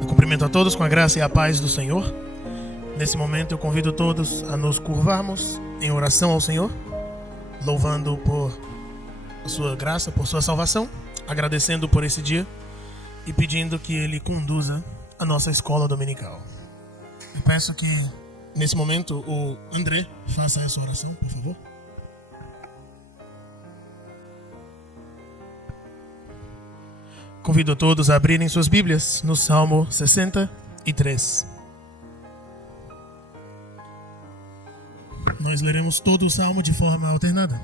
Eu cumprimento a todos com a graça e a paz do Senhor. Nesse momento eu convido todos a nos curvarmos em oração ao Senhor, louvando por a sua graça, por sua salvação, agradecendo por esse dia e pedindo que Ele conduza a nossa escola dominical. Eu peço que nesse momento o André faça essa oração, por favor. Convido a todos a abrirem suas Bíblias no Salmo 63. Nós leremos todo o Salmo de forma alternada.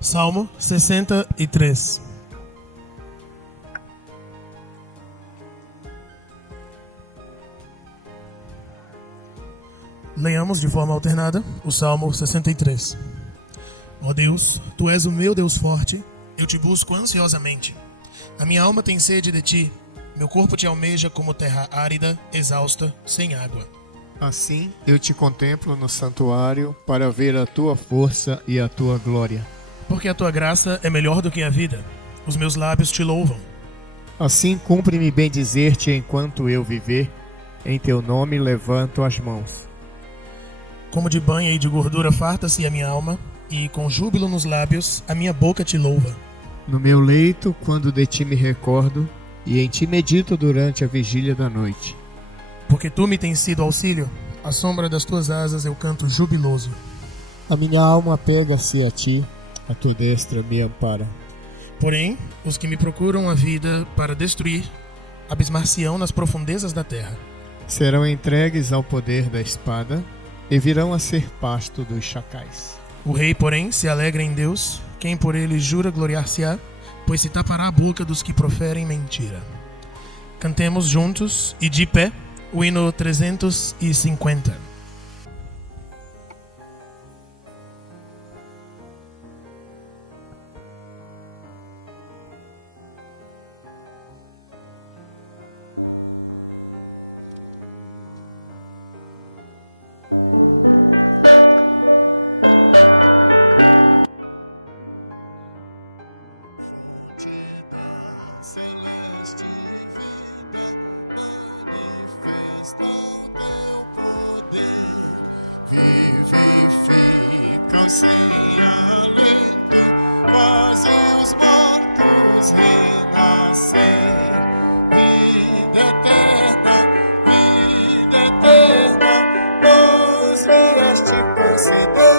Salmo 63. Leiamos de forma alternada o Salmo 63. Ó Deus, Tu és o meu Deus forte, eu te busco ansiosamente. A minha alma tem sede de Ti, meu corpo Te almeja como terra árida, exausta, sem água. Assim eu te contemplo no santuário para ver a Tua força e a Tua glória. Porque a Tua graça é melhor do que a vida, os meus lábios Te louvam. Assim cumpre-me bem dizer-te enquanto eu viver, em Teu nome levanto as mãos. Como de banha e de gordura farta-se a minha alma, e com júbilo nos lábios a minha boca Te louva. No meu leito, quando de Ti me recordo, e em Ti medito durante a vigília da noite. Porque Tu me tens sido auxílio, à sombra das Tuas asas eu canto jubiloso. A minha alma apega-se a Ti, a Tua destra me ampara. Porém, os que me procuram a vida para destruir, abismar-se-ão nas profundezas da terra. Serão entregues ao poder da espada, e virão a ser pasto dos chacais. O rei, porém, se alegra em Deus, quem por ele jura gloriar-se-á, pois se tapará a boca dos que proferem mentira. Cantemos juntos e de pé o hino 350. Sem alento, fazem os mortos renascer. Vida eterna, nos vieste conceder.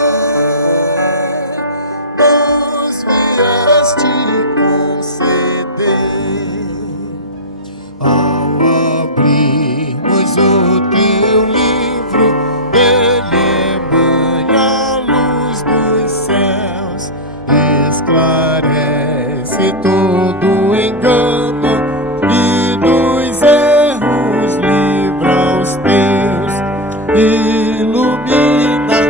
Ao abrirmos o Teu livro, Ele emana a luz dos céus, esclarece todo engano e dos erros livra os teus. Ilumina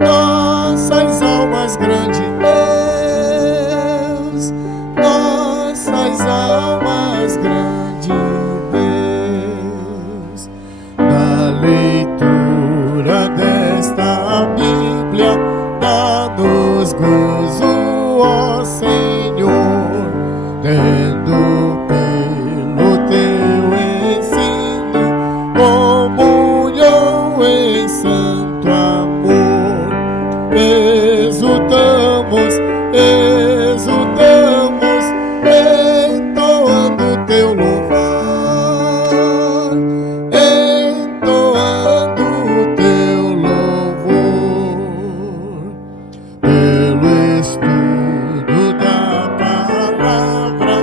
nossas almas, grande Deus, nossas almas, grande Deus. Na leitura desta Bíblia, dá-nos gozo, ó Senhor, tendo pelo Teu ensino comunhão em santo amor. Exultamos, entoando Teu louvor, entoando Teu louvor. Pelo estudo da palavra,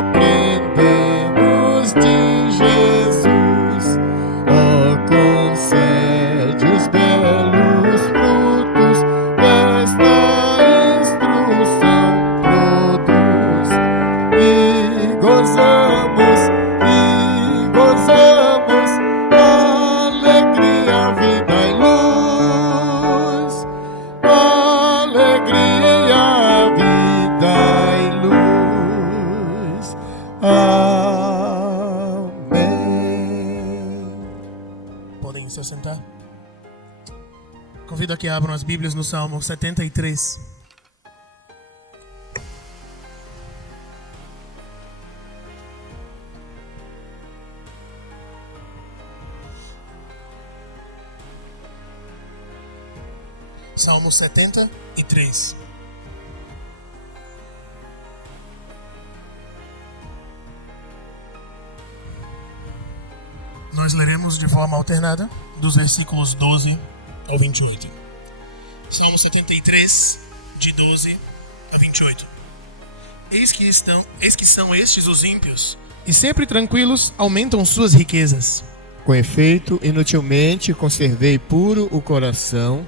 aprendemos de Jesus. Ó, concede os belos frutos desta instrução produz. E gozamos, alegria, vida e luz. Alegria, vida e luz. Amém. Podem se assentar. convido a que abram as Bíblias no Salmo 73. Salmo 73. Nós leremos de forma alternada dos versículos 12 ao 28. Salmo 73, de 12 a 28. Eis que são estes os ímpios, e sempre tranquilos aumentam suas riquezas. Com efeito, inutilmente conservei puro o coração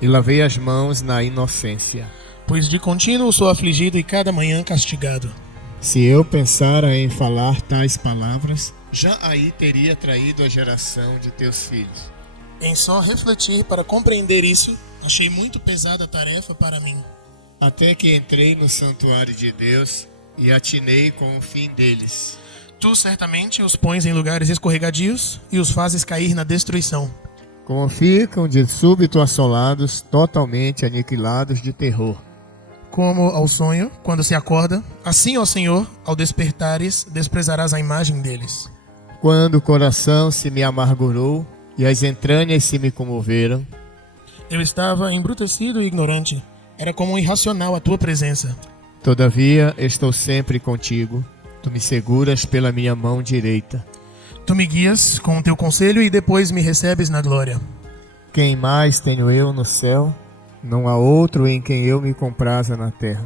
e lavei as mãos na inocência. Pois de contínuo sou afligido e cada manhã castigado. Se eu pensara em falar tais palavras, já aí teria traído a geração de teus filhos. Em só refletir para compreender isso, achei muito pesada a tarefa para mim. Até que entrei no santuário de Deus e atinei com o fim deles. Tu certamente os pões em lugares escorregadios e os fazes cair na destruição. Como ficam de súbito assolados, totalmente aniquilados de terror. Como ao sonho, quando se acorda, assim, ó Senhor, ao despertares, desprezarás a imagem deles. Quando o coração se me amargurou e as entranhas se me comoveram, eu estava embrutecido e ignorante. Era como irracional a tua presença. todavia estou sempre contigo. Tu me seguras pela minha mão direita. Tu me guias com o teu conselho e depois me recebes na glória. Quem mais tenho eu no céu? Não há outro em quem eu me compraza na terra.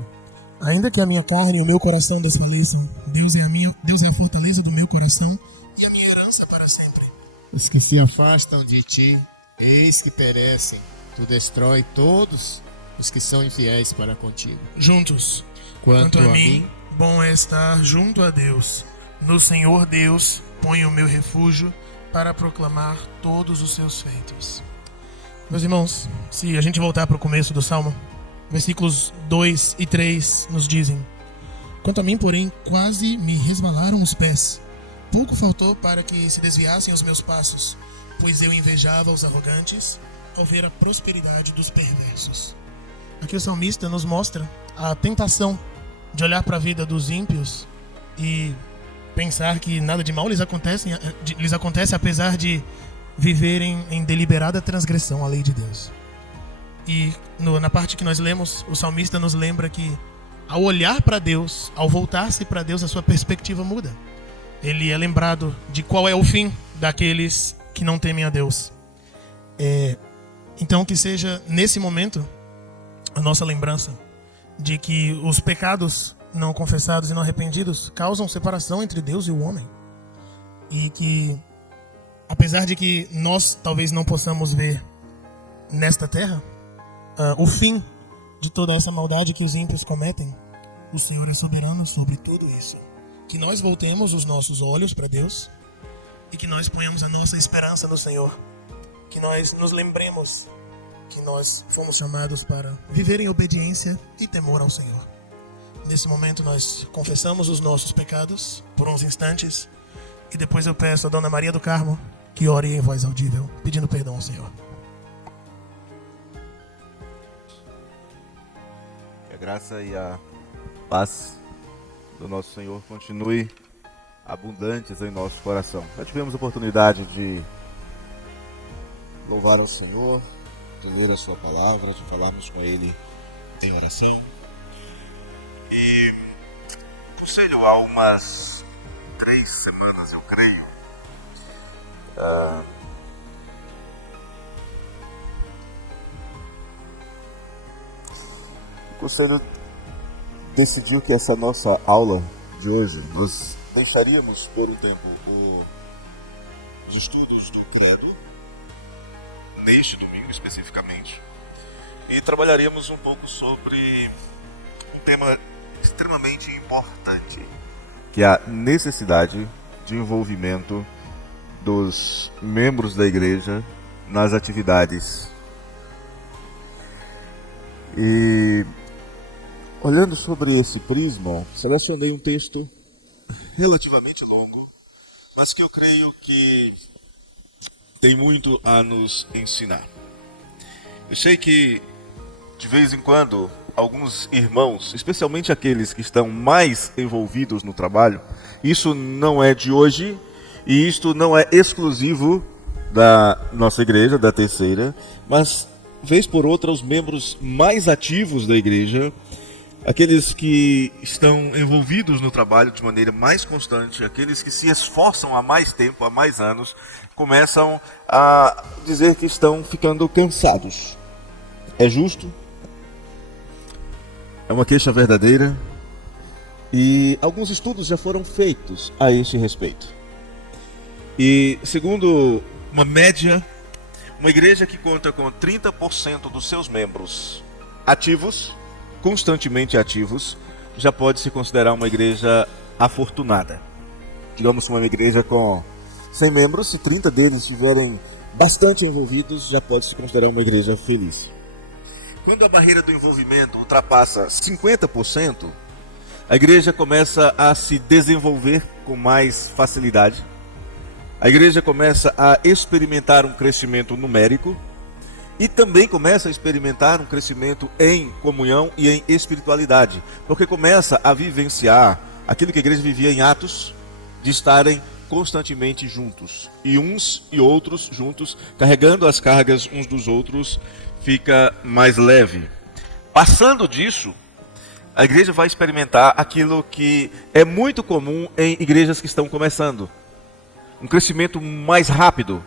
Ainda que a minha carne e o meu coração desfaleçam, Deus é a fortaleza do meu coração e a minha herança para sempre. Os que se afastam de ti, eis que perecem. Tu destrói todos os que são infiéis para contigo. Juntos, Quanto a mim, bom é estar junto a Deus. No Senhor Deus ponho o meu refúgio para proclamar todos os seus feitos. Meus irmãos, se a gente voltar para o começo do Salmo, versículos 2 e 3 nos dizem: quanto a mim, porém, quase me resvalaram os pés. Pouco faltou para que se desviassem os meus passos, pois eu invejava os arrogantes ao ver a prosperidade dos perversos. Aqui o salmista nos mostra a tentação de olhar para a vida dos ímpios e pensar que nada de mal lhes acontece apesar de viverem em deliberada transgressão à lei de Deus. E na parte que nós lemos, o salmista nos lembra que ao olhar para Deus, ao voltar-se para Deus, a sua perspectiva muda. Ele é lembrado de qual é o fim daqueles que não temem a Deus. Então que seja nesse momento a nossa lembrança de que os pecados não confessados e não arrependidos causam separação entre Deus e o homem. E que, apesar de que nós talvez não possamos ver nesta terra o fim de toda essa maldade que os ímpios cometem, o Senhor é soberano sobre tudo isso. Que nós voltemos os nossos olhos para Deus e que nós ponhamos a nossa esperança no Senhor. Que nós nos lembremos que nós fomos chamados para viver em obediência e temor ao Senhor. Nesse momento nós confessamos os nossos pecados por uns instantes e depois eu peço a Dona Maria do Carmo que ore em voz audível, pedindo perdão ao Senhor. Que a graça e a paz do nosso Senhor continue abundantes em nosso coração. Já tivemos a oportunidade de louvar ao Senhor, de ler a sua palavra, de falarmos com Ele em oração. E conselho há umas 3 semanas, eu creio, o conselho decidiu que essa nossa aula de hoje nós deixaríamos por um tempo os estudos do Credo, neste domingo especificamente, e trabalharíamos um pouco sobre um tema extremamente importante, que é a necessidade de envolvimento dos membros da igreja nas atividades. E olhando sobre esse prisma, selecionei um texto relativamente longo, mas que eu creio que tem muito a nos ensinar. Eu sei que de vez em quando alguns irmãos, especialmente aqueles que estão mais envolvidos no trabalho, isso não é de hoje e isto não é exclusivo da nossa igreja, da terceira, mas vez por outra os membros mais ativos da igreja, aqueles que estão envolvidos no trabalho de maneira mais constante, aqueles que se esforçam há mais tempo, há mais anos, começam a dizer que estão ficando cansados. É justo? É uma queixa verdadeira? E alguns estudos já foram feitos a este respeito. E segundo uma média, uma igreja que conta com 30% dos seus membros ativos, constantemente ativos, já pode se considerar uma igreja afortunada. Digamos uma igreja com 100 membros, se 30 deles estiverem bastante envolvidos, já pode se considerar uma igreja feliz. Quando a barreira do envolvimento ultrapassa 50%, a igreja começa a se desenvolver com mais facilidade. A igreja começa a experimentar um crescimento numérico e também começa a experimentar um crescimento em comunhão e em espiritualidade, porque começa a vivenciar aquilo que a igreja vivia em Atos, de estarem constantemente juntos, e uns e outros juntos, carregando as cargas uns dos outros, fica mais leve. Passando disso, a igreja vai experimentar aquilo que é muito comum em igrejas que estão começando, um crescimento mais rápido,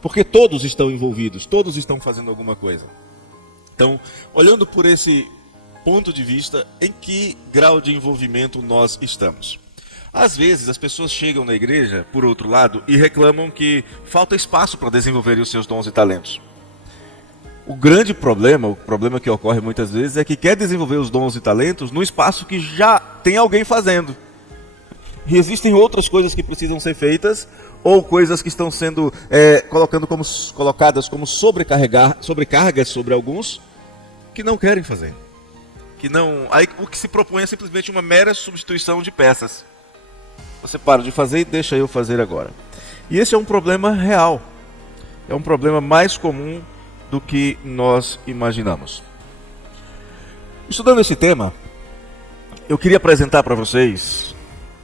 porque todos estão envolvidos, todos estão fazendo alguma coisa. Então, olhando por esse ponto de vista, em que grau de envolvimento nós estamos? Às vezes as pessoas chegam na igreja, por outro lado, e reclamam que falta espaço para desenvolverem os seus dons e talentos. O grande problema, o problema que ocorre muitas vezes, é que quer desenvolver os dons e talentos no espaço que já tem alguém fazendo. E existem outras coisas que precisam ser feitas, ou coisas que estão sendo colocadas como sobrecargas sobre alguns, que não querem fazer. Aí o que se propõe é simplesmente uma mera substituição de peças. Você para de fazer e deixa eu fazer agora. E esse é um problema real. É um problema mais comum do que nós imaginamos. Estudando esse tema, eu queria apresentar para vocês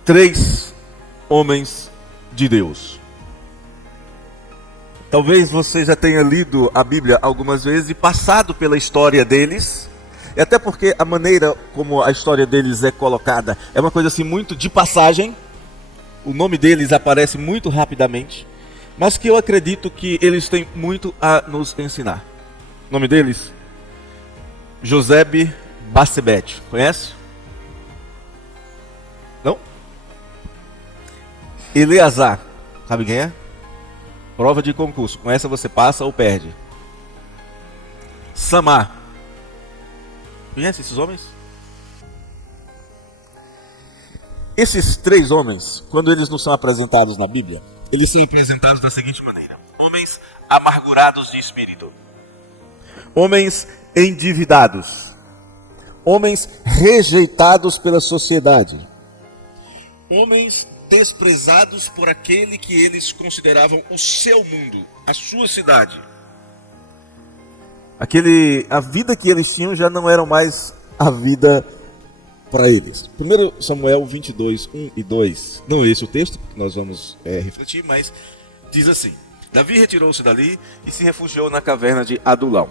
3 homens de Deus. Talvez você já tenha lido a Bíblia algumas vezes e passado pela história deles, e até porque a maneira como a história deles é colocada é uma coisa assim muito de passagem. O nome deles aparece muito rapidamente, mas que eu acredito que eles têm muito a nos ensinar. O nome deles? Josebe Bassebete. Conhece? Não? Eleazar. Sabe quem é? Prova de concurso. Com essa você passa ou perde. Samar. Conhece esses homens? Esses 3 homens, quando eles nos são apresentados na Bíblia, eles são apresentados da seguinte maneira: homens amargurados de espírito, homens endividados, homens rejeitados pela sociedade, homens desprezados por aquele que eles consideravam o seu mundo, a sua cidade. A vida que eles tinham já não era mais a vida para eles. 1 Samuel 22, 1 e 2. Não é esse o texto que nós vamos refletir, mas diz assim: Davi retirou-se dali e se refugiou na caverna de Adulão.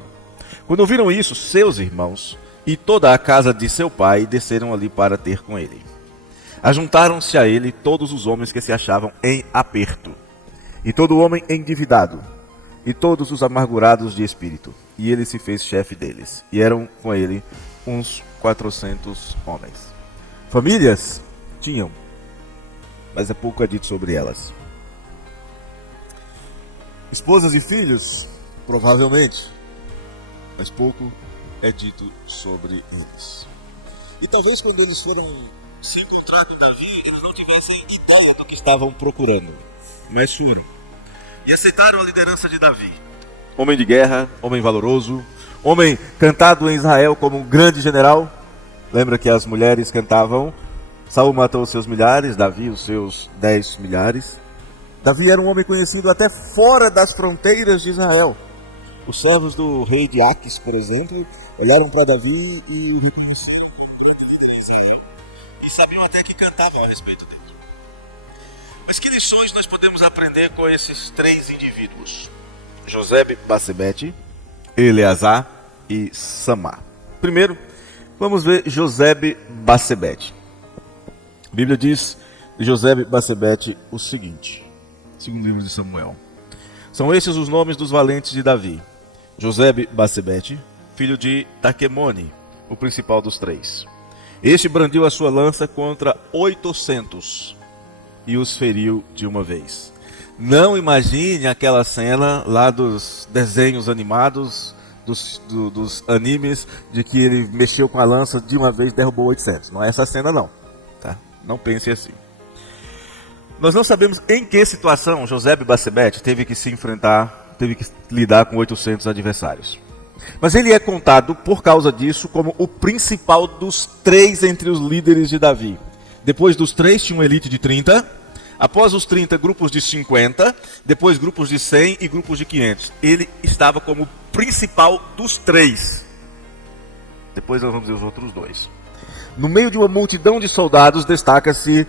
Quando ouviram isso, seus irmãos e toda a casa de seu pai desceram ali para ter com ele. Ajuntaram-se a ele todos os homens que se achavam em aperto, e todo homem endividado, e todos os amargurados de espírito. E ele se fez chefe deles, e eram com ele uns 400 homens. Famílias tinham, mas é pouco é dito sobre elas. Esposas e filhos, provavelmente, mas pouco é dito sobre eles. E talvez quando eles foram se encontrar com Davi, eles não tivessem ideia do que estavam procurando, mas foram e aceitaram a liderança de Davi. Homem de guerra, homem valoroso, homem cantado em Israel como um grande general. Lembra que as mulheres cantavam: Saul matou os seus milhares, Davi os seus 10 milhares. Davi era um homem conhecido até fora das fronteiras de Israel. Os servos do rei de Aques, por exemplo, olharam para Davi e o reconheceram como grande líder em Israel. E sabiam até que cantavam a respeito dele. Mas que lições nós podemos aprender com esses três indivíduos? Josebe Bassebete, Eleazar e Samar. Primeiro, vamos ver Josebe Bassebete. A Bíblia diz de Josebe Bassebete o seguinte, segundo livro de Samuel. São esses os nomes dos valentes de Davi. Josebe Bassebete, filho de Taquemone, o principal dos três. Este brandiu a sua lança contra 800 e os feriu de uma vez. Não imagine aquela cena lá dos desenhos animados, dos animes, de que ele mexeu com a lança de uma vez e derrubou 800. Não é essa cena não, tá? Não pense assim. Nós não sabemos em que situação Josebe Bassebete teve que se enfrentar, teve que lidar com 800 adversários. Mas ele é contado, por causa disso, como o principal dos três entre os líderes de Davi. Depois dos três tinha uma elite de 30, após os 30 grupos de 50, depois grupos de 100 e grupos de 500. Ele estava como principal dos três. Depois nós vamos ver os outros dois. No meio de uma multidão de soldados destaca-se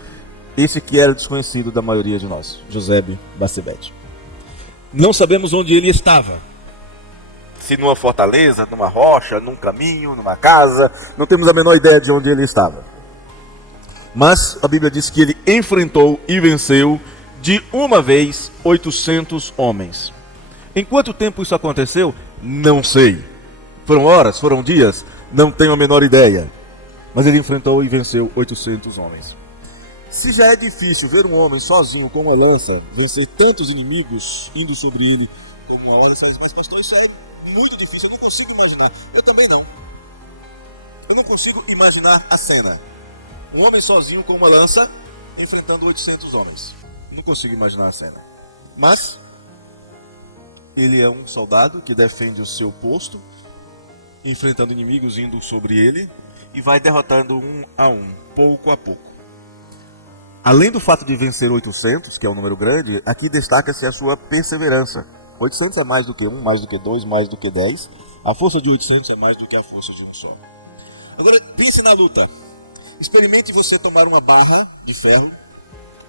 esse que era desconhecido da maioria de nós, Josebe Bassebete. Não sabemos onde ele estava. Se numa fortaleza, numa rocha, num caminho, numa casa, não temos a menor ideia de onde ele estava. Mas a Bíblia diz que ele enfrentou e venceu de uma vez 800 homens. Em quanto tempo isso aconteceu? Não sei. Foram horas, foram dias? Não tenho a menor ideia. Mas ele enfrentou e venceu 800 homens. Se já é difícil ver um homem sozinho com uma lança vencer tantos inimigos indo sobre ele como uma hora, mas pastor, isso é muito difícil, eu não consigo imaginar. Eu também não. Eu não consigo imaginar a cena. Um homem sozinho com uma lança enfrentando 800 homens. Não consigo imaginar a cena. Mas ele é um soldado que defende o seu posto, enfrentando inimigos indo sobre ele e vai derrotando um a um, pouco a pouco. Além do fato de vencer 800, que é um número grande, aqui destaca-se a sua perseverança. 800 é mais do que 1, mais do que 2, mais do que 10. A força de 800 é mais do que a força de um só. Agora, pense na luta. Experimente você tomar uma barra de ferro,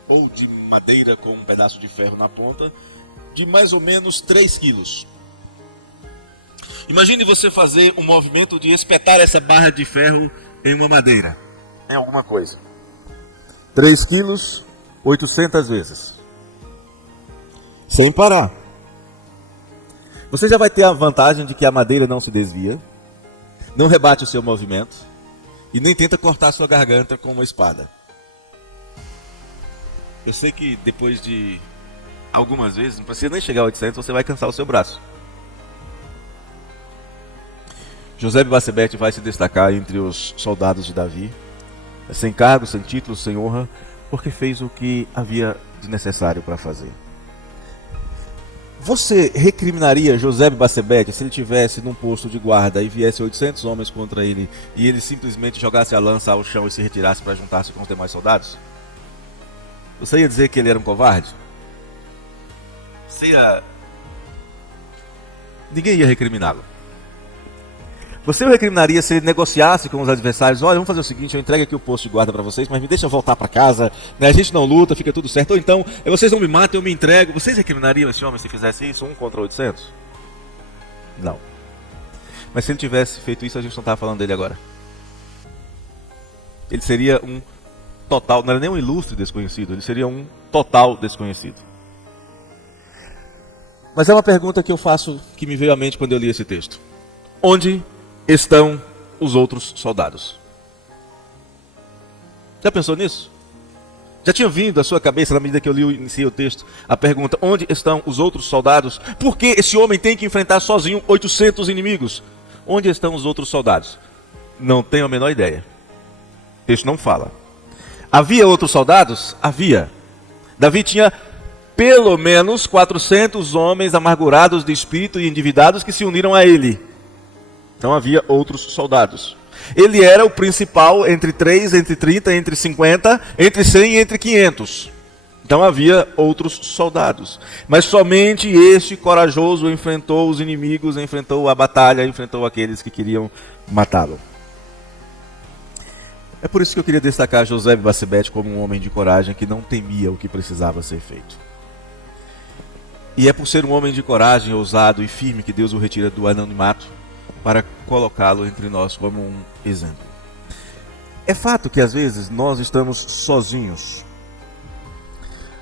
ou de madeira com um pedaço de ferro na ponta, de mais ou menos 3 quilos. Imagine você fazer um movimento de espetar essa barra de ferro em uma madeira, em alguma coisa. 3 quilos, 800 vezes. Sem parar. Você já vai ter a vantagem de que a madeira não se desvia, não rebate o seu movimento e nem tenta cortar a sua garganta com uma espada. Eu sei que depois de algumas vezes, não precisa nem chegar a 800, você vai cansar o seu braço. Josebe Bassebete vai se destacar entre os soldados de Davi, sem cargo, sem título, sem honra, porque fez o que havia de necessário para fazer. Você recriminaria Josebe Bassebete se ele tivesse num posto de guarda e viesse 800 homens contra ele e ele simplesmente jogasse a lança ao chão e se retirasse para juntar-se com os demais soldados? Você ia dizer que ele era um covarde? Ninguém ia recriminá-lo. Você o recriminaria se ele negociasse com os adversários? Olha, vamos fazer o seguinte, eu entrego aqui o posto de guarda para vocês, mas me deixa voltar para casa, né? A gente não luta, fica tudo certo. Ou então, vocês não me matam, eu me entrego. Vocês recriminariam esse homem se fizesse isso, 1 contra 800? Não. Mas se ele tivesse feito isso, a gente não estava falando dele agora. Ele seria um total, não era nem um ilustre desconhecido, ele seria um total desconhecido. Mas é uma pergunta que eu faço, que me veio à mente quando eu li esse texto. Onde estão os outros soldados? Já pensou nisso? Já tinha vindo à sua cabeça, na medida que eu iniciei o texto, a pergunta: onde estão os outros soldados? Por que esse homem tem que enfrentar sozinho 800 inimigos? Onde estão os outros soldados? Não tenho a menor ideia. O texto não fala. Havia outros soldados? Havia. Davi tinha pelo menos 400 homens amargurados de espírito e endividados que se uniram a ele. Então havia outros soldados. Ele era o principal entre 3, entre 30, entre 50, entre 100 e entre 500. Então havia outros soldados, mas somente este corajoso enfrentou os inimigos, enfrentou a batalha, enfrentou aqueles que queriam matá-lo. É por isso que eu queria destacar José Bassebete como um homem de coragem que não temia o que precisava ser feito. E é por ser um homem de coragem, ousado e firme que Deus o retira do anonimato para colocá-lo entre nós como um exemplo. É fato que às vezes nós estamos sozinhos.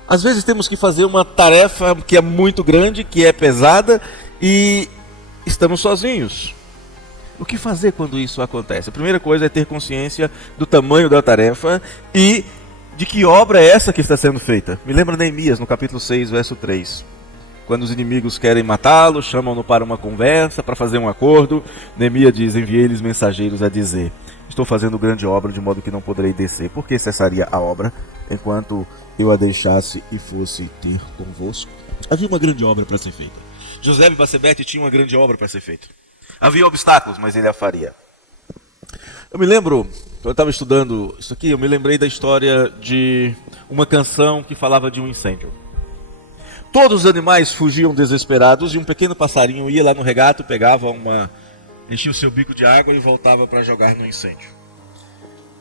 Às vezes temos que fazer uma tarefa que é muito grande, que é pesada, e estamos sozinhos. O que fazer quando isso acontece? A primeira coisa é ter consciência do tamanho da tarefa e de que obra é essa que está sendo feita. Me lembra Neemias, no capítulo 6, verso 3. Quando os inimigos querem matá-lo, chamam-no para uma conversa, para fazer um acordo. Neemias diz: enviei-lhes mensageiros a dizer: estou fazendo grande obra, de modo que não poderei descer. Por que cessaria a obra, enquanto eu a deixasse e fosse ter convosco? Havia uma grande obra para ser feita. José Bassebete tinha uma grande obra para ser feita. Havia obstáculos, mas ele a faria. Eu me lembro, quando eu estava estudando isso aqui, eu me lembrei da história de uma canção que falava de um incêndio. Todos os animais fugiam desesperados e um pequeno passarinho ia lá no regato, enchia o seu bico de água e voltava para jogar no incêndio.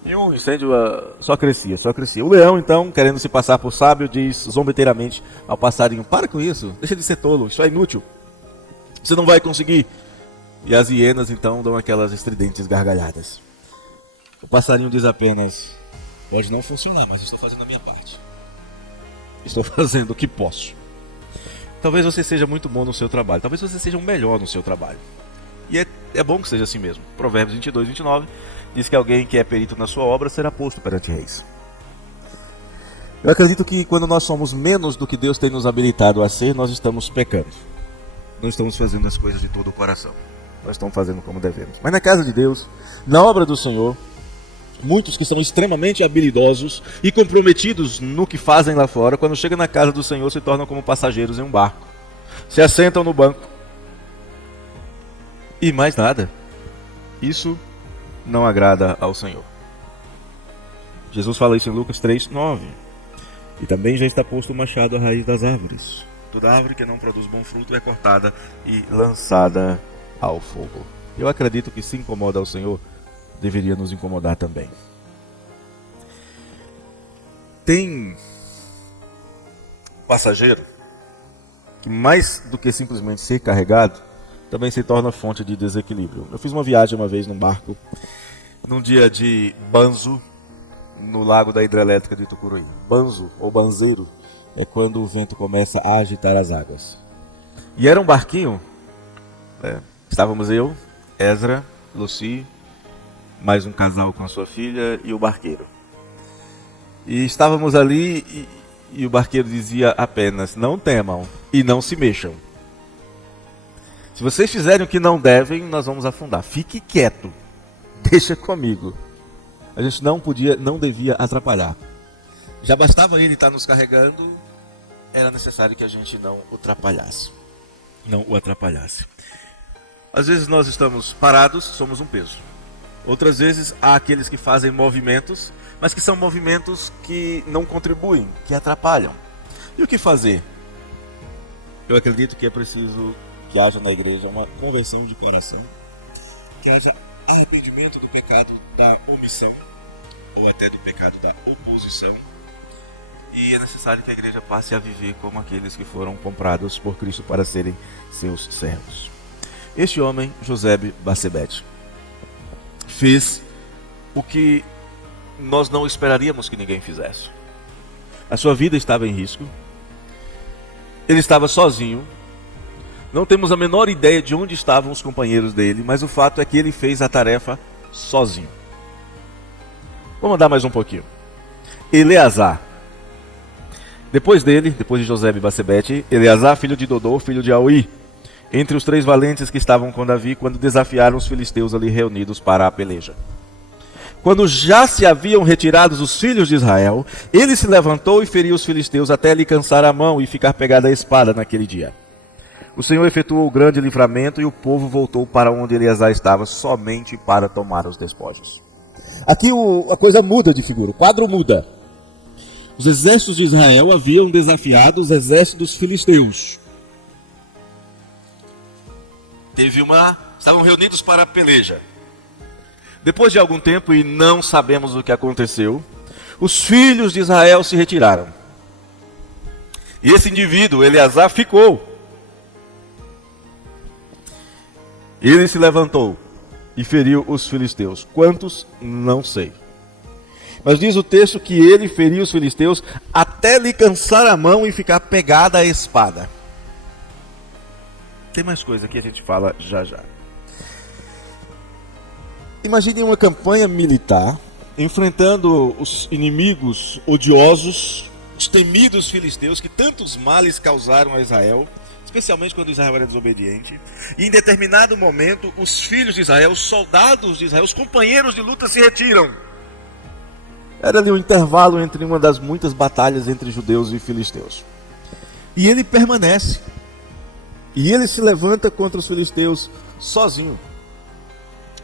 E o incêndio só crescia. O leão, então, querendo se passar por sábio, diz zombeteiramente ao passarinho: para com isso, deixa de ser tolo, isso é inútil, você não vai conseguir. E as hienas, então, dão aquelas estridentes gargalhadas. O passarinho diz apenas: pode não funcionar, mas estou fazendo a minha parte. Estou fazendo o que posso. Talvez você seja muito bom no seu trabalho, talvez você seja o melhor no seu trabalho. E é bom que seja assim mesmo. Provérbios 22, 29 diz que alguém que é perito na sua obra será posto perante reis. Eu acredito que quando nós somos menos do que Deus tem nos habilitado a ser, nós estamos pecando. Não estamos fazendo as coisas de todo o coração. Nós estamos fazendo como devemos. Mas na casa de Deus, na obra do Senhor, muitos que são extremamente habilidosos e comprometidos no que fazem lá fora, quando chegam na casa do Senhor, se tornam como passageiros em um barco. Se assentam no banco. E mais nada. Isso não agrada ao Senhor. Jesus fala isso em Lucas 3, 9. E também já está posto o machado à raiz das árvores. Toda árvore que não produz bom fruto é cortada e lançada ao fogo. Eu acredito que se incomoda ao Senhor, deveria nos incomodar também. Tem passageiro que, mais do que simplesmente ser carregado, também se torna fonte de desequilíbrio. Eu fiz uma viagem uma vez num barco, num dia de banzo, no lago da hidrelétrica de Tucuruí. Banzo, ou banzeiro, é quando o vento começa a agitar as águas. E era um barquinho, estávamos eu, Ezra, Lucy, mais um casal com a sua filha e o barqueiro. E estávamos ali e o barqueiro dizia apenas: não temam e não se mexam. Se vocês fizerem o que não devem, nós vamos afundar. Fique quieto, deixa comigo. A gente não devia atrapalhar. Já bastava ele estar nos carregando, era necessário que a gente não o atrapalhasse. Às vezes nós estamos parados, somos um peso. Outras vezes há aqueles que fazem movimentos, mas que são movimentos que não contribuem, que atrapalham. E o que fazer? Eu acredito que é preciso que haja na igreja uma conversão de coração, que haja arrependimento do pecado da omissão, ou até do pecado da oposição. E é necessário que a igreja passe a viver como aqueles que foram comprados por Cristo para serem seus servos. Este homem, José Bassebete, fez o que nós não esperaríamos que ninguém fizesse. A sua vida estava em risco. Ele estava sozinho. Não temos a menor ideia de onde estavam os companheiros dele, mas o fato é que ele fez a tarefa sozinho. Vamos andar mais um pouquinho. Eleazar. Depois de José Bassebete, Eleazar, filho de Dodô, filho de Aui, entre os 3 valentes que estavam com Davi quando desafiaram os filisteus ali reunidos para a peleja. Quando já se haviam retirado os filhos de Israel, ele se levantou e feriu os filisteus até lhe cansar a mão e ficar pegada a espada naquele dia. O Senhor efetuou o grande livramento e o povo voltou para onde Eleazar estava somente para tomar os despojos. Aqui a coisa muda de figura, o quadro muda. Os exércitos de Israel haviam desafiado os exércitos filisteus. Estavam reunidos para a peleja. Depois de algum tempo, e não sabemos o que aconteceu, os filhos de Israel se retiraram. E esse indivíduo, Eleazar, ficou. Ele se levantou e feriu os filisteus. Quantos? Não sei. Mas diz o texto que ele feriu os filisteus até lhe cansar a mão e ficar pegada a espada. Tem mais coisa que a gente fala já já. Imagine uma campanha militar enfrentando os inimigos odiosos, os temidos filisteus que tantos males causaram a Israel, especialmente quando Israel era desobediente. E em determinado momento, os filhos de Israel, os soldados de Israel, os companheiros de luta se retiram. Era ali um intervalo entre uma das muitas batalhas entre judeus e filisteus. E ele permanece. E ele se levanta contra os filisteus sozinho.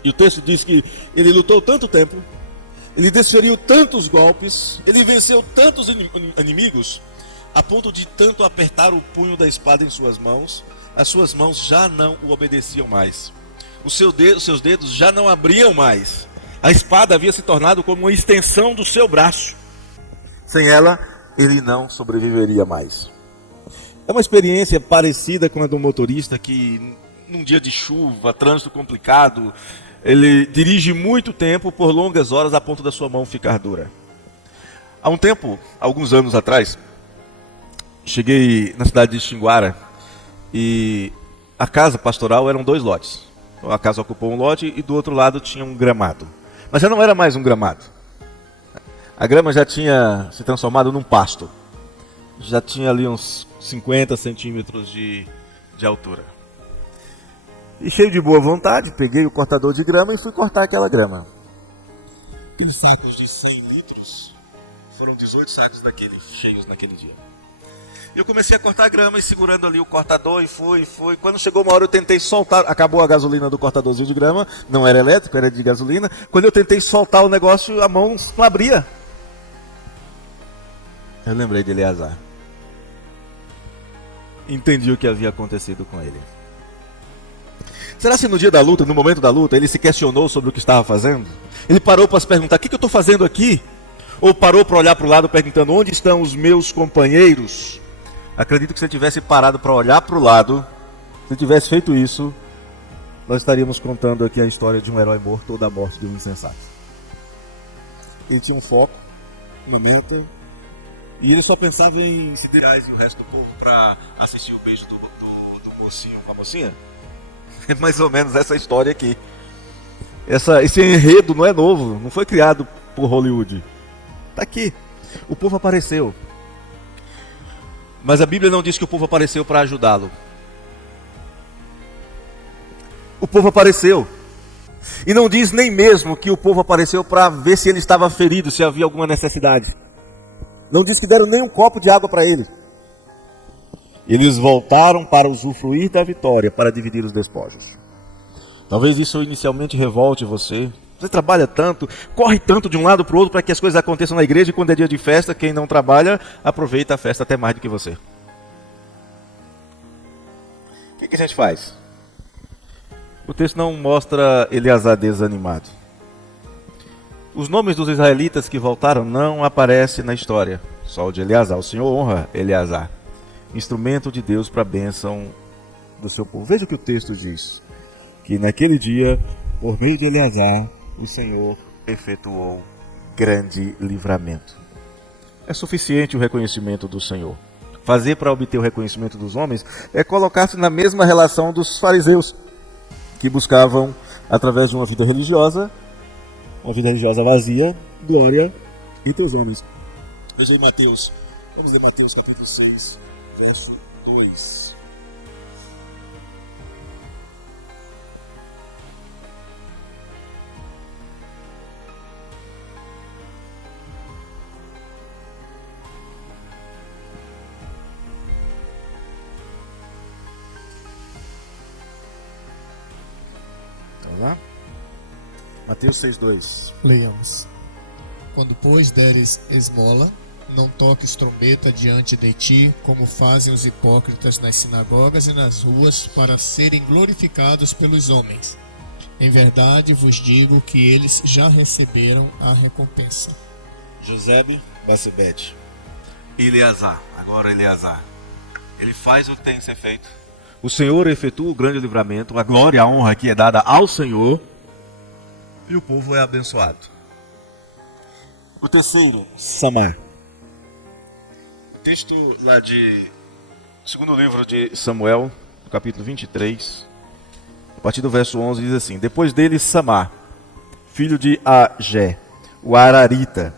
E o texto diz que ele lutou tanto tempo, ele desferiu tantos golpes, ele venceu tantos inimigos, a ponto de tanto apertar o punho da espada em suas mãos, as suas mãos já não o obedeciam mais. Os seus dedos já não abriam mais. A espada havia se tornado como uma extensão do seu braço. Sem ela, ele não sobreviveria mais. É uma experiência parecida com a do motorista que, num dia de chuva, trânsito complicado, ele dirige muito tempo por longas horas a ponto da sua mão ficar dura. Há um tempo, alguns anos atrás, cheguei na cidade de Xinguara e a casa pastoral eram 2 lotes. A casa ocupou um lote e do outro lado tinha um gramado. Mas já não era mais um gramado. A grama já tinha se transformado num pasto. Já tinha ali uns 50 centímetros de altura. E cheio de boa vontade, peguei o cortador de grama e fui cortar aquela grama. Aqueles sacos de 100 litros, foram 18 sacos daqueles, cheios naquele dia. E eu comecei a cortar grama e segurando ali o cortador e foi. Quando chegou uma hora eu tentei soltar, acabou a gasolina do cortadorzinho de grama, não era elétrico, era de gasolina. Quando eu tentei soltar o negócio, a mão não abria. Eu lembrei de Eleazar. Entendi o que havia acontecido com ele. Será que no dia da luta, no momento da luta, ele se questionou sobre o que estava fazendo? Ele parou para se perguntar, o que eu estou fazendo aqui? Ou parou para olhar para o lado perguntando, onde estão os meus companheiros? Acredito que se ele tivesse parado para olhar para o lado, se ele tivesse feito isso, nós estaríamos contando aqui a história de um herói morto ou da morte de um insensato. Ele tinha um foco, uma meta, e ele só pensava em se tirar e o resto do povo para assistir o beijo do mocinho com a mocinha. É mais ou menos essa história aqui. Esse enredo não é novo, não foi criado por Hollywood. Está aqui. O povo apareceu. Mas a Bíblia não diz que o povo apareceu para ajudá-lo. O povo apareceu. E não diz nem mesmo que o povo apareceu para ver se ele estava ferido, se havia alguma necessidade. Não diz que deram nem um copo de água para ele. Eles voltaram para usufruir da vitória, para dividir os despojos. Talvez isso inicialmente revolte você. Você trabalha tanto, corre tanto de um lado para o outro para que as coisas aconteçam na igreja, e quando é dia de festa, quem não trabalha, aproveita a festa até mais do que você. O que a gente faz? O texto não mostra Eleazar desanimado. Os nomes dos israelitas que voltaram não aparecem na história, só o de Eleazar. O Senhor honra Eleazar, instrumento de Deus para a bênção do seu povo. Veja o que o texto diz, que naquele dia, por meio de Eleazar, o Senhor efetuou grande livramento. É suficiente o reconhecimento do Senhor. Fazer para obter o reconhecimento dos homens é colocar-se na mesma relação dos fariseus, que buscavam, através de uma vida religiosa vazia, glória entre os homens. Veja aí Mateus, vamos ler Mateus capítulo 6, verso 2. Vamos lá? Mateus 6:2. Leiamos. Quando, pois, deres esmola, não toques trombeta diante de ti, como fazem os hipócritas nas sinagogas e nas ruas, para serem glorificados pelos homens. Em verdade vos digo que eles já receberam a recompensa. Josebe, Bassebete, Eleazar, agora Eleazar. Ele faz o que tem que ser feito. O Senhor efetua o grande livramento, a glória e a honra que é dada ao Senhor, e o povo é abençoado. O terceiro, Samar. Texto lá de segundo livro de Samuel, no capítulo 23, a partir do verso 11, diz assim: Depois dele, Samar, filho de Agé, o Ararita,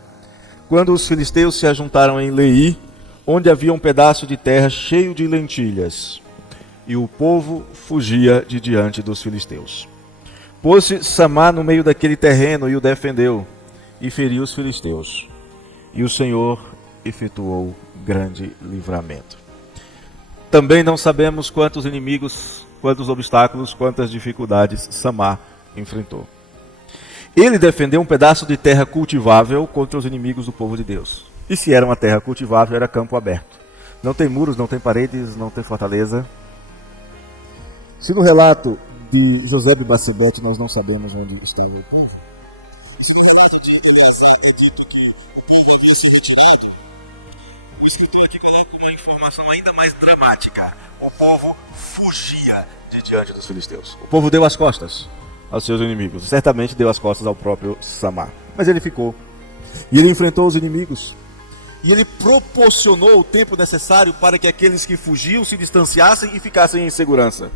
quando os filisteus se ajuntaram em Leí, onde havia um pedaço de terra cheio de lentilhas, e o povo fugia de diante dos filisteus. Pôs-se Samar no meio daquele terreno e o defendeu, e feriu os filisteus. E o Senhor efetuou grande livramento. Também não sabemos quantos inimigos, quantos obstáculos, quantas dificuldades Samar enfrentou. Ele defendeu um pedaço de terra cultivável contra os inimigos do povo de Deus. E se era uma terra cultivável, era campo aberto. Não tem muros, não tem paredes, não tem fortaleza. Se no relato de Josebe e Bassebete nós não sabemos onde está o povo, Se no relato de Eleazar é dito que o povo havia se retirado, o escritor aqui coloca uma informação ainda mais dramática. O povo fugia de diante dos filisteus. O povo deu as costas aos seus inimigos. Certamente deu as costas ao próprio Samar. Mas ele ficou. E ele enfrentou os inimigos. E ele proporcionou o tempo necessário para que aqueles que fugiam se distanciassem e ficassem em segurança.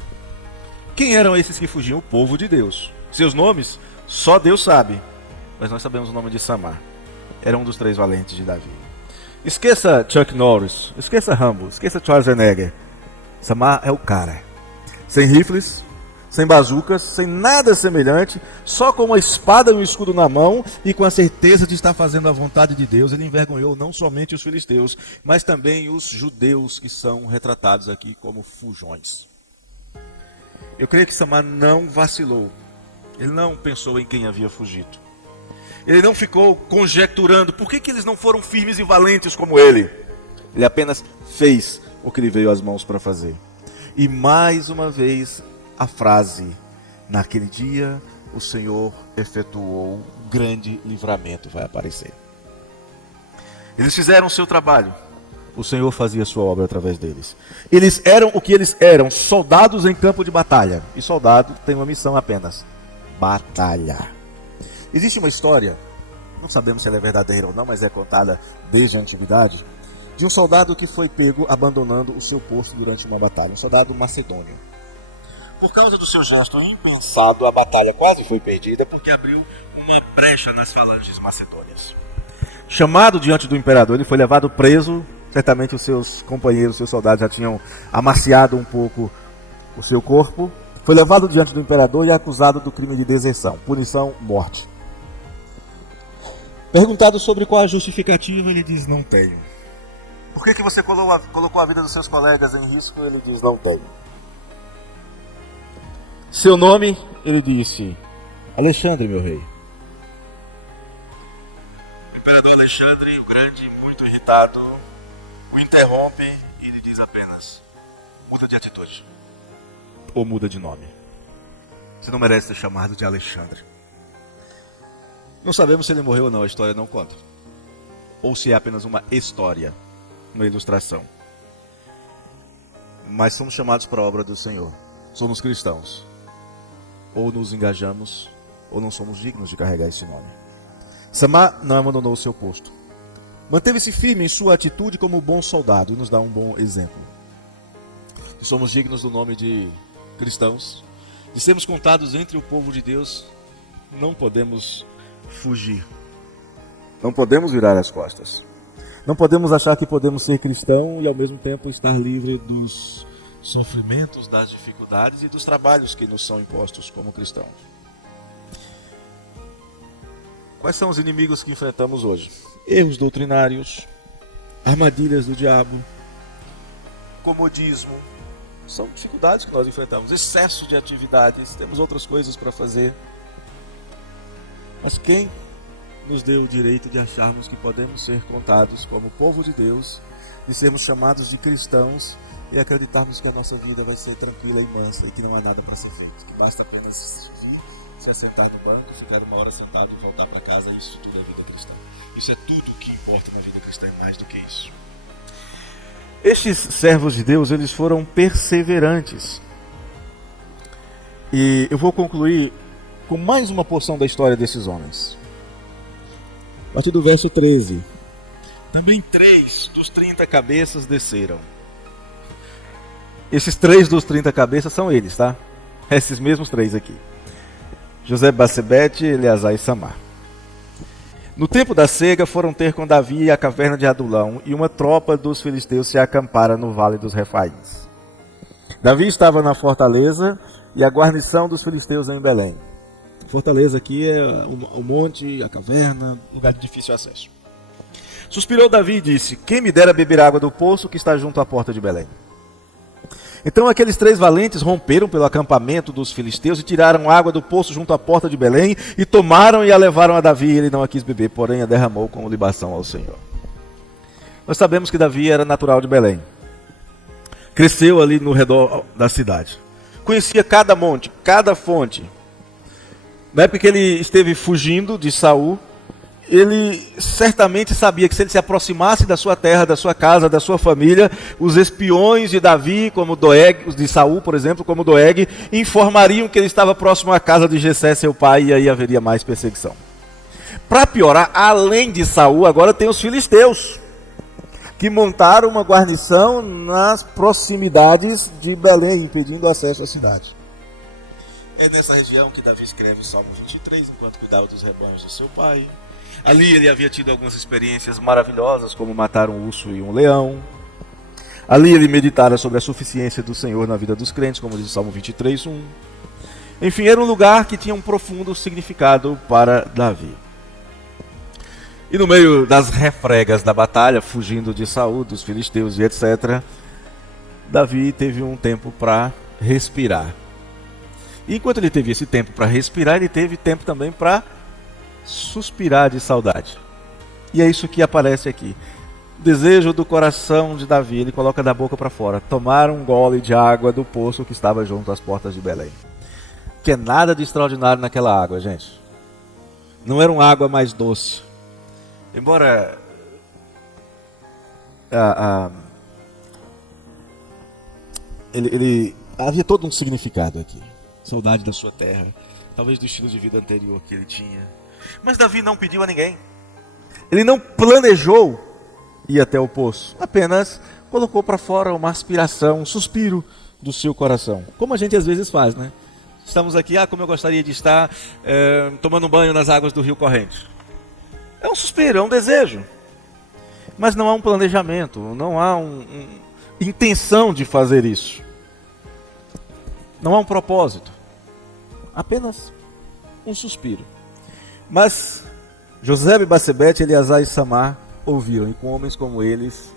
Quem eram esses que fugiam? O povo de Deus. Seus nomes, só Deus sabe. Mas nós sabemos o nome de Samar. Era um dos 3 valentes de Davi. Esqueça Chuck Norris, esqueça Rambo, esqueça Schwarzenegger. Samar é o cara. Sem rifles, sem bazucas, sem nada semelhante, só com uma espada e um escudo na mão e com a certeza de estar fazendo a vontade de Deus, ele envergonhou não somente os filisteus, mas também os judeus que são retratados aqui como fujões. Eu creio que Samar não vacilou. Ele não pensou em quem havia fugido. Ele não ficou conjecturando por que eles não foram firmes e valentes como ele. Ele apenas fez o que lhe veio às mãos para fazer. E mais uma vez a frase: naquele dia o Senhor efetuou um grande livramento, vai aparecer. Eles fizeram o seu trabalho. O Senhor fazia a sua obra através deles. Eles eram o que eles eram, soldados em campo de batalha. E soldado tem uma missão apenas: batalhar. Existe uma história, não sabemos se ela é verdadeira ou não, mas é contada desde a antiguidade, de um soldado que foi pego abandonando o seu posto durante uma batalha. Um soldado macedônio. Por causa do seu gesto impensado, a batalha quase foi perdida porque abriu uma brecha nas falanges macedônias. Chamado diante do imperador, ele foi levado preso. Certamente os seus companheiros, os seus soldados já tinham amaciado um pouco o seu corpo. Foi levado diante do imperador e acusado do crime de deserção. Punição, morte. Perguntado sobre qual a justificativa, ele diz: não tenho. Por que você colocou a vida dos seus colegas em risco? Ele diz: não tenho. Seu nome? Ele disse: Alexandre, meu rei. O imperador Alexandre, o grande, muito irritado, o interrompe e lhe diz apenas: muda de atitude. Ou muda de nome. Você não merece ser chamado de Alexandre. Não sabemos se ele morreu ou não, a história não conta. Ou se é apenas uma história, uma ilustração. Mas somos chamados para a obra do Senhor. Somos cristãos. Ou nos engajamos, ou não somos dignos de carregar esse nome. Samar não abandonou o seu posto. Manteve-se firme em sua atitude como bom soldado e nos dá um bom exemplo. Se somos dignos do nome de cristãos, de sermos contados entre o povo de Deus, não podemos fugir. Não podemos virar as costas. Não podemos achar que podemos ser cristão e ao mesmo tempo estar livre dos sofrimentos, das dificuldades e dos trabalhos que nos são impostos como cristãos. Quais são os inimigos que enfrentamos hoje? Erros doutrinários, armadilhas do diabo, comodismo. São dificuldades que nós enfrentamos, excesso de atividades, temos outras coisas para fazer. Mas quem nos deu o direito de acharmos que podemos ser contados como povo de Deus, de sermos chamados de cristãos e acreditarmos que a nossa vida vai ser tranquila e mansa e que não há nada para ser feito, que basta apenas vir, se assentar no banco, ficar uma hora sentado e voltar para casa. Isso tudo é vida cristã. Isso é tudo o que importa na vida cristã e mais do que isso. Estes servos de Deus, eles foram perseverantes. E eu vou concluir com mais uma porção da história desses homens. A partir do verso 13. Também 3 dos 30 cabeças desceram. Esses 3 dos 30 cabeças são eles, tá? Esses mesmos 3 aqui. José Bassebete, Eleazar e Samar. No tempo da cega foram ter com Davi a caverna de Adulão, e uma tropa dos filisteus se acampara no vale dos Refaíns. Davi estava na fortaleza e a guarnição dos filisteus em Belém. A fortaleza aqui é o monte, a caverna, lugar de difícil acesso. Suspirou Davi e disse: quem me dera beber água do poço que está junto à porta de Belém? Então aqueles 3 valentes romperam pelo acampamento dos filisteus e tiraram água do poço junto à porta de Belém, e tomaram e a levaram a Davi, e ele não a quis beber, porém a derramou como libação ao Senhor. Nós sabemos que Davi era natural de Belém. Cresceu ali no redor da cidade. Conhecia cada monte, cada fonte. Na época que ele esteve fugindo de Saul, ele certamente sabia que se ele se aproximasse da sua terra, da sua casa, da sua família, os espiões de Davi, como Doeg, os de Saul, por exemplo, como Doeg, informariam que ele estava próximo à casa de Jessé, seu pai, e aí haveria mais perseguição. Para piorar, além de Saul, agora tem os filisteus, que montaram uma guarnição nas proximidades de Belém, impedindo o acesso à cidade. É nessa região que Davi escreve o Salmo 23, enquanto cuidava dos rebanhos de seu pai. Ali ele havia tido algumas experiências maravilhosas, como matar um urso e um leão. Ali ele meditara sobre a suficiência do Senhor na vida dos crentes, como diz o Salmo 23, 1. Enfim, era um lugar que tinha um profundo significado para Davi. E no meio das refregas da batalha, fugindo de Saul, dos filisteus e etc., Davi teve um tempo para respirar. E enquanto ele teve esse tempo para respirar, ele teve tempo também para suspirar de saudade. E é isso que aparece aqui. O desejo do coração de Davi, ele coloca da boca para fora: tomar um gole de água do poço que estava junto às portas de Belém. Que é nada de extraordinário naquela água, gente. Não era uma água mais doce. Embora ele havia todo um significado aqui. Saudade da sua terra, talvez do estilo de vida anterior que ele tinha. Mas Davi não pediu a ninguém. Ele não planejou ir até o poço. Apenas colocou para fora uma aspiração, um suspiro do seu coração. Como a gente às vezes faz, né? Estamos aqui, como eu gostaria de estar tomando banho nas águas do rio corrente. É um suspiro, é um desejo. Mas não há um planejamento, não há intenção de fazer isso. Não há um propósito. Apenas um suspiro. Mas José, Bassebete, Eleazar e Samar ouviram, e com homens como eles